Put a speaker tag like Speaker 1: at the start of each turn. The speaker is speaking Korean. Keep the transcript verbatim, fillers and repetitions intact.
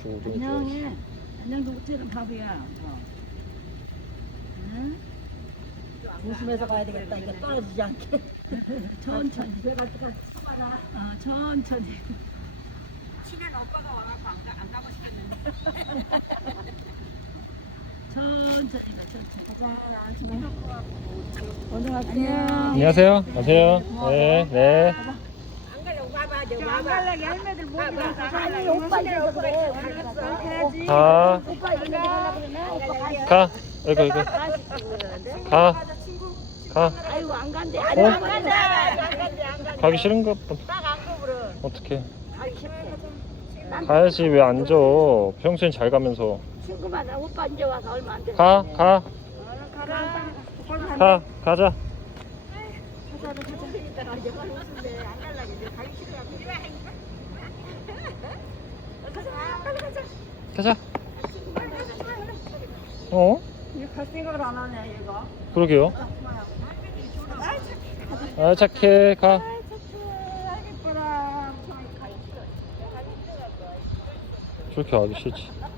Speaker 1: 우리
Speaker 2: 안녕해. 안녕 누구처럼 바보야. 어. 응?
Speaker 3: 조심해서 가야 되겠다. 이거 떨어지지 않게.
Speaker 2: 천천히. 어, 천천히.
Speaker 4: 친한 오빠가 와갖고 안, 가, 안 가고 싶었는데.
Speaker 2: 천천히 가, 천천히.
Speaker 3: 먼저 갈게요.
Speaker 1: 안녕하세요. 가세요. 네, 네.
Speaker 4: 안 가려고 봐봐. 저
Speaker 2: 안
Speaker 4: 봐봐.
Speaker 2: 갈래, 할매들 못 일어서.
Speaker 3: 아니 오빠 이래서 그래.
Speaker 2: 해야지.
Speaker 1: 가,
Speaker 3: 오빠 이렇게 가려고 그러네. 오빠 가지.
Speaker 1: 가. 이거, 이거. 가. 가.
Speaker 2: 아이고, 안 간대.
Speaker 1: 어?
Speaker 2: 아니, 안 간대.
Speaker 4: 안 간대, 안 간대.
Speaker 1: 가기 싫은가 보다.
Speaker 4: 딱안 가버려.
Speaker 1: 어떡해.
Speaker 4: 가기 싫어.
Speaker 1: 가야지, 왜 앉아. 평소엔 잘 가면서.
Speaker 2: 친구만, 오빠 이제 와서 얼마 안 돼.
Speaker 1: 가, 가.
Speaker 2: 가라.
Speaker 1: 가, 가자.
Speaker 4: 이따가 이제 빨리 오는데 안 갈라고 이제 가기 싫어. 이리 와. 가자, 빨리 가자.
Speaker 1: 가자. 어?
Speaker 2: 이거 갈 생각을 안 하네, 얘가.
Speaker 1: 그러게요. 아, 착해. 가.
Speaker 2: 아이, 이뻐라.
Speaker 1: 저렇게 하기 싫지.